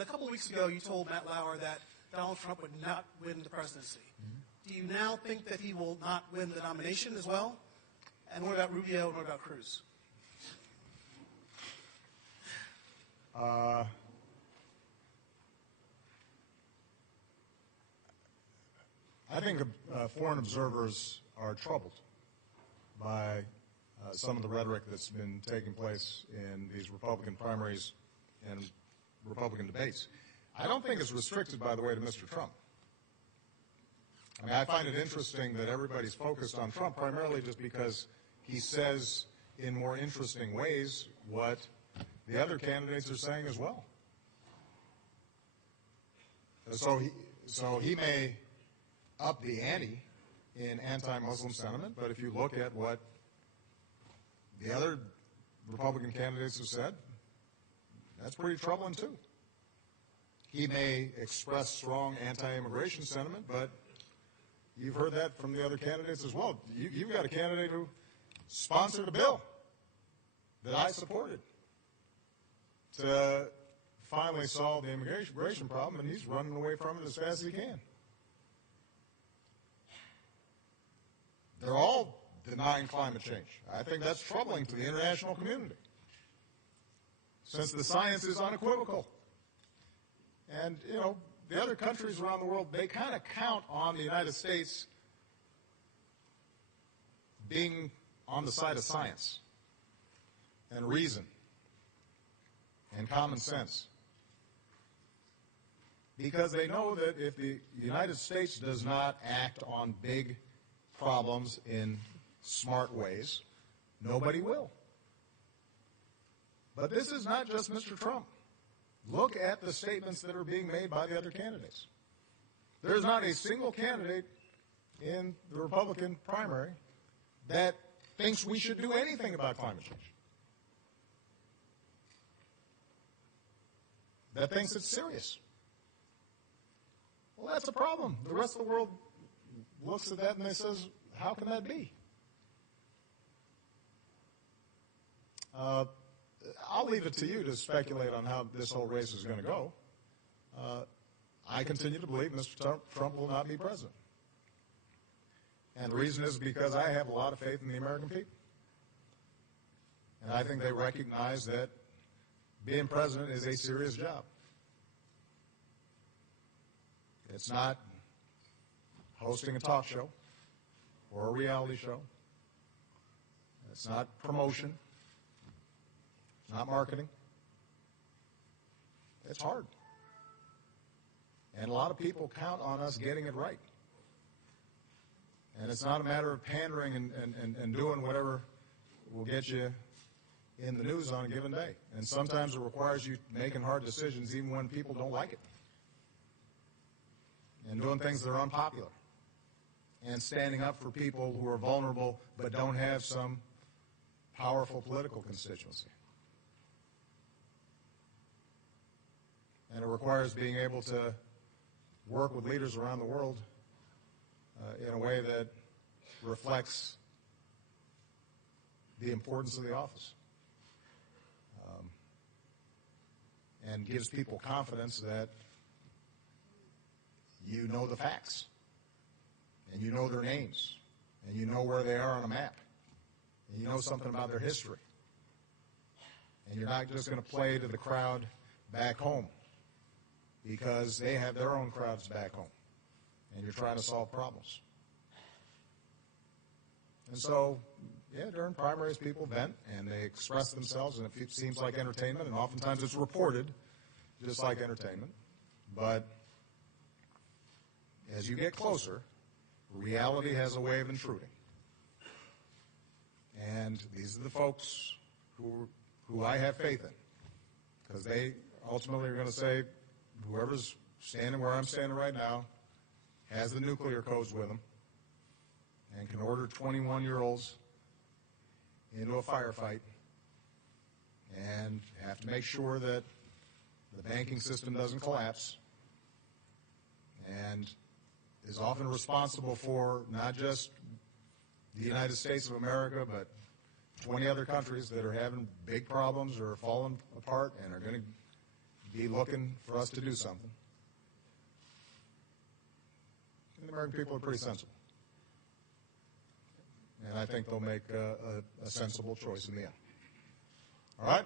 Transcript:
A couple of weeks ago, you told Matt Lauer that Donald Trump would not win the presidency. Do you now think that he will not win the nomination as well? And what about Rubio and what about Cruz? I think foreign observers are troubled by some of the rhetoric that's been taking place in these Republican primaries and Republican debates. I don't think it's restricted, by the way, to Mr. Trump. I mean, I find it interesting that everybody's focused on Trump primarily just because he says in more interesting ways what the other candidates are saying as well. So he may up the ante in anti-Muslim sentiment, but if you look at what the other Republican candidates have said, that's pretty troubling too. He may express strong anti-immigration sentiment, but you've heard that from the other candidates as well. You've got a candidate who sponsored a bill that I supported to finally solve the immigration problem, and he's running away from it as fast as he can. They're all denying climate change. I think that's troubling to the international community, since the science is unequivocal. And, you know, the other countries around the world, they kind of count on the United States being on the side of science and reason and common sense, because they know that if the United States does not act on big problems in smart ways, nobody will. But this is not just Mr. Trump. Look at the statements that are being made by the other candidates. There's not a single candidate in the Republican primary that thinks we should do anything about climate change, that thinks it's serious. Well, that's a problem. The rest of the world looks at that and they says, how can that be? I'll leave it to you to speculate on how this whole race is going to go. I continue to believe Mr. Trump will not be president. And the reason is because I have a lot of faith in the American people. And I think they recognize that being president is a serious job. It's not hosting a talk show or a reality show. It's not promotion. It's not marketing. It's hard. And a lot of people count on us getting it right. And it's not a matter of pandering and doing whatever will get you in the news on a given day. And sometimes it requires you making hard decisions even when people don't like it. And doing things that are unpopular. And standing up for people who are vulnerable but don't have some powerful political constituency. And it requires being able to work with leaders around the world in a way that reflects the importance of the office and gives people confidence that you know the facts and you know their names and you know where they are on a map and you know something about their history, and you're not just going to play to the crowd back home because they have their own crowds back home, and you're trying to solve problems. And so, yeah, during primaries, people vent, and they express themselves, and it seems like entertainment, and oftentimes it's reported just like entertainment. But as you get closer, reality has a way of intruding. And these are the folks who I have faith in, because they ultimately are going to say, whoever's standing where I'm standing right now has the nuclear codes with them and can order 21-year-olds into a firefight and have to make sure that the banking system doesn't collapse, and is often responsible for not just the United States of America, but 20 other countries that are having big problems or falling apart and are going to be looking for us to do something. And the American people are pretty sensible. And I think they'll make a sensible choice in the end. All right?